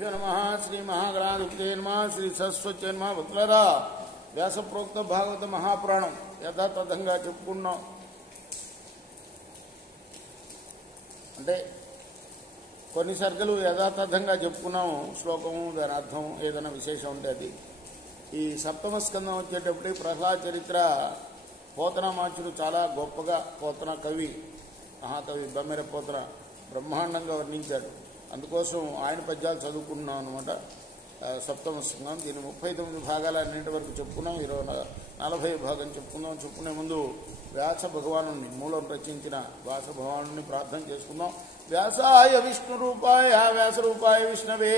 శ్రీగురుభ్యో నమః. శ్రీ మహాగణాధిపతే నమః. శ్రీ సరస్వతి నమః. భక్తులారా, వ్యాసప్రోక్త భాగవత మహాపురాణం యథాతథంగా చెప్పుకున్నాం. అంటే కొన్ని సర్గలు యథాతథంగా చెప్పుకున్నాము. శ్లోకము, దాని అర్థం, ఏదైనా విశేషం ఉంటే అది. ఈ సప్తమ స్కందం వచ్చేటప్పుడు ప్రహ్లాద చరిత్ర పోతనామాచుడు చాలా గొప్పగా, పోతన కవి, మహాకవి బమ్మెర పోతన బ్రహ్మాండంగా వర్ణించాడు. అందుకోసం ఆయన పద్యాలు చదువుకున్నాం అనమాట. సప్తమ స్కందం దీన్ని 39 భాగాలు అన్నింటి వరకు చెప్పుకున్నాం. 40 భాగం చెప్పుకుందాం. చెప్పుకునే ముందు వ్యాస భగవాను మూలం రచించిన వ్యాస భగవాను ప్రార్థన చేసుకుందాం. వ్యాసాయ విష్ణు రూపాయ వ్యాస రూపాయ విష్ణవే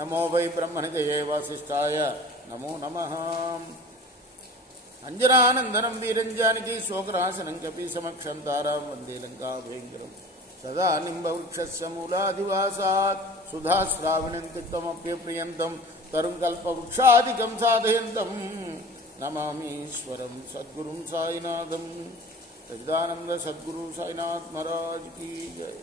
నమో వై బ్రహ్మనిధయే వాసిష్ఠాయ నమో నమః. అంజనానందనం వీరంజానికి శోకరాసనం కపి సమక్షం తారాం వందే లంకా భయంకరం సదా నింబవృక్షస్య మూలాధివాసాత్ సుధాశ్రావణం తిక్తమప్యప్రియంతం తరుం కల్పవృక్షాదికం సాధయంతం నమామీశ్వరం సద్గురుం సాయినాథం. సచిదానంద సద్గురు సాయినాథ్ మహారాజ్ కీ జై.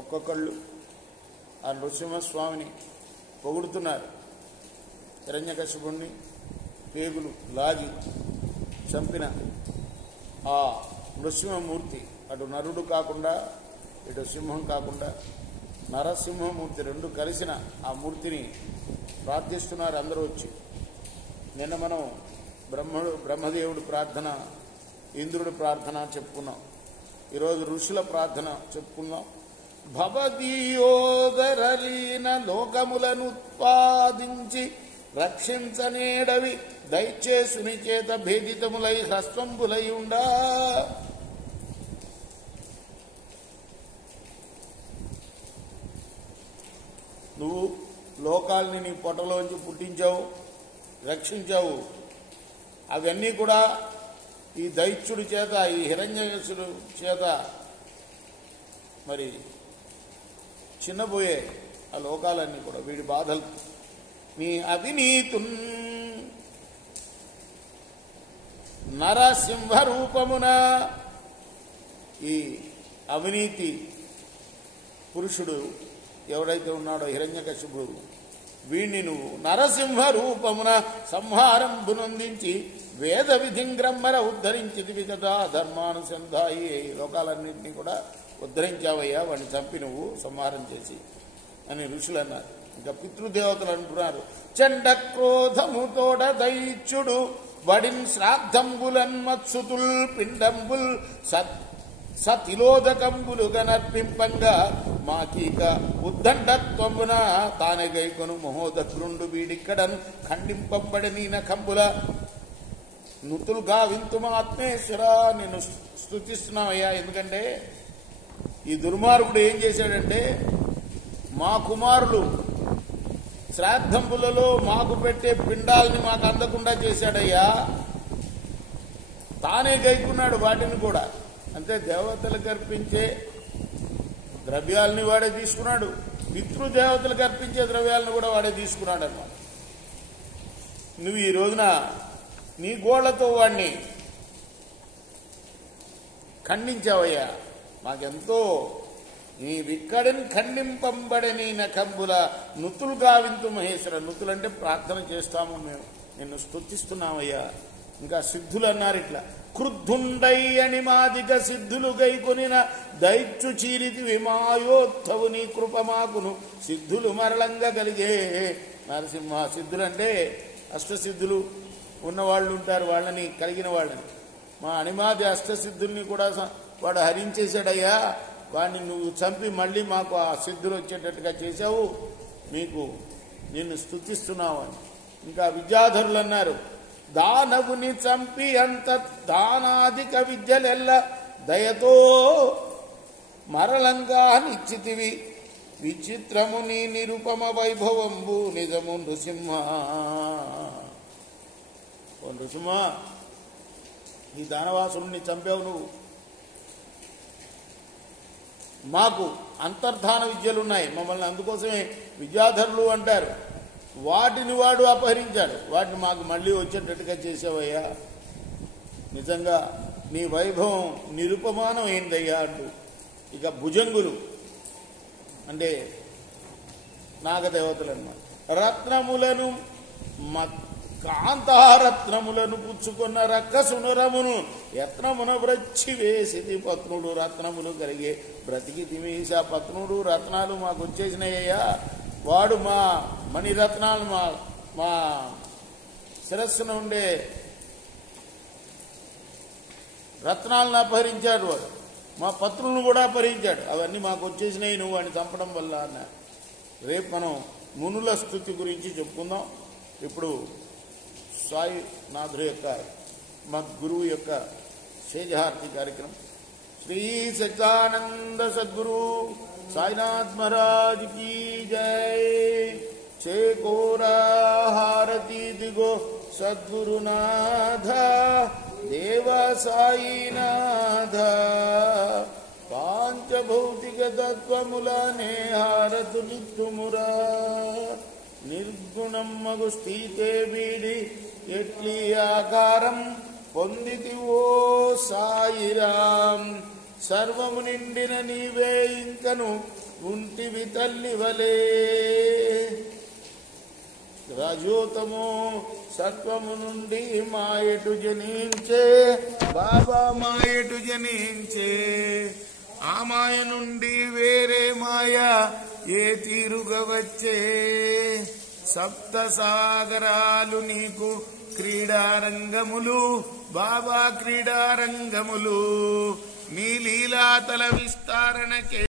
ఒక్కొక్కళ్ళు ఆ నృసింహస్వామిని పొగుడుతున్నారు. హిరణ్యకశిపుణ్ణి పేగులు లాగి చంపిన ఆ నృసింహమూర్తి అటు నరుడు కాకుండా ఇటు సింహం కాకుండా నరసింహమూర్తి రెండు కలిసిన ఆ మూర్తిని ప్రార్థిస్తున్నారు అందరూ వచ్చి. నిన్న మనం బ్రహ్మదేవుడి ప్రార్థన, ఇంద్రుడి ప్రార్థన చెప్పుకున్నాం. ఈరోజు ఋషుల ప్రార్థన చెప్పుకుందాం. భవదీయోదరలీన లోకములను ఉత్పాదించి రక్షించనేడవి దైత్యేసుని చేత భేదితములై హ్రస్వంబులై ఉండా. నువ్వు లోకాల్ని నీ పొట్టలోంచి పుట్టించావు, రక్షించావు. అవన్నీ కూడా ఈ దైత్యుడి చేత, ఈ హిరణ్యసుడు చేత మరి చిన్నపోయే ఆ లోకాలన్నీ కూడా వీడి బాధలు. నీ అవినీతున్ నరసింహ రూపమున, ఈ అవినీతి పురుషుడు ఎవడైతే ఉన్నాడో హిరణ్యకశిపుడు, వీణ్ణి నువ్వు నరసింహ రూపమున సంహారంబునొందించి వేద విధింగ్రమ్మర ఉద్ధరించితివి కదా ధర్మానుసంధాయి. లోకాలన్నింటినీ కూడా ఉద్ధరించావయ్యా, వాడిని చంపి నువ్వు సంహారం చేసి అని ఋషులు అన్నారు. ఇంకా పితృదేవతలు అంటున్నారు. చండక్రోధముతోడ దైత్యుడు వడిన్ శ్రాద్ధంబులన్ మత్సుతుల్ పిండంబుల్ సతిలోదకంబులుగా నర్పింపంగా మాకీక ఉద్దండత్వమున తానే గైకొను మహోదగ్రుండు వీడిక్కడన్ ఖండింపబడని నఖంబుల నుతులుగా వింతుమాత్మేశ్వర. నేను స్తుతిస్తున్నావయ్యా. ఎందుకంటే ఈ దుర్మార్గుడు ఏం చేశాడంటే, మా కుమారులు శ్రాద్ధంబులలో మాకు పెట్టే పిండాలని మాకు అందకుండా చేశాడయ్యా. తానే గైకున్నాడు వాటిని కూడా. అంటే దేవతలకు అర్పించే ద్రవ్యాలని వాడే తీసుకున్నాడు, పితృదేవతలకు అర్పించే ద్రవ్యాలను కూడా వాడే తీసుకున్నాడు అన్నమాట. నువ్వు ఈ రోజున నీ గోళ్లతో వాడిని ఖండించావయ్యా. మాకెంతో నీ విక్కడిని ఖండింపంబడని నకంబుల నుతులు గావింతు మహేశ్వర. నుతులంటే ప్రార్థన చేస్తాము మేము, నిన్ను స్తుతిస్తున్నామయ్యా. ఇంకా సిద్ధులు అన్నారు ఇట్లా. క్రుద్ధుండై అని మాదిగ సిద్ధులు గైకొనిన దైత్యు చీరితి విమాయోత్సవు నీ కృప మాకును సిద్ధులు మరళంగా కలిగే నరసింహ. సిద్ధులంటే అష్టసిద్ధులు ఉన్నవాళ్ళు ఉంటారు, వాళ్ళని కలిగిన వాళ్ళని. మా అణిమాది అష్టసిద్ధుల్ని కూడా వాడు హరించేశాడయ్యా. వాడిని నువ్వు చంపి మళ్ళీ మాకు ఆ సిద్ధులు వచ్చేటట్టుగా చేశావు, మీకు నిన్ను స్తుతిస్తున్నావు అని. ఇంకా విద్యాధరులు అన్నారు. దానవుని చంపి అంత దానాధిక విద్యలెల్ల దయతో మరళంగా నిశ్చితివి విచిత్రము నీ నిరుపమ వైభవంబు నిజము నృసింహ. ఓ నృసింహ, ఈ దానవాసుని చంపావు నువ్వు. మాకు అంతర్ధాన విద్యలున్నాయి, మమ్మల్ని అందుకోసమే విద్యాధరులు అంటారు. వాటిని వాడు అపహరించాడు, వాటిని మాకు మళ్ళీ వచ్చేటట్టుగా చేసావయ్యా. నిజంగా నీ వైభవం నిరుపమానం ఏందయ్యా అంటూ ఇక భుజంగులు అంటే నాగదేవతలు అన్నమాట. రత్నములను కాంతారత్నములను పుచ్చుకున్న రక్కసునురమును యత్నమున బ్రచ్చి వేసిది పత్నుడు రత్నములు కలిగే బ్రతికి తిమీస. పత్నుడు రత్నాలు మాకు వచ్చేసినాయ్యా, వాడు మా మణిరత్నాలు మా శిరస్సున ఉండే రత్నాలను అపహరించాడు వాడు, మా పత్రులను కూడా అపహరించాడు, అవన్నీ మాకు వచ్చేసినాయి నువ్వు అని చంపడం వల్ల అన్న. రేపు మనం మునుల స్థుతి గురించి చెప్పుకుందాం. ఇప్పుడు సాయినాథుడు యొక్క మా గురువు యొక్క శేజహారతి కార్యక్రమం. శ్రీ సచ్చిదానంద సద్గురు సాయినాథ్ మహారాజ్ की जय. చేకోరా హారతి దిగో సద్గురునాథ దేవ సాయినాథ. పాంచభౌతిక తత్వములనే హారతు నిత్తుమురా. నిర్గుణమ్మగు స్థితే వీడి ఎట్లి ఆకారం పొందితి ఓ సాయిరాం. సర్వము నిండిన నీవే ఇంకను ఉంటివి తల్లి వలే. రజోతమో సత్వము నుండి మాయటు జనించే బాబా మాయటు జనించే. ఆ మాయ నుండి వేరే మాయ ఏ తీరుగా వచ్చే. సప్త సాగరాలు నీకు క్రీడారంగములు బాబా క్రీడారంగములు. నీ లీలాతల విస్తారణకే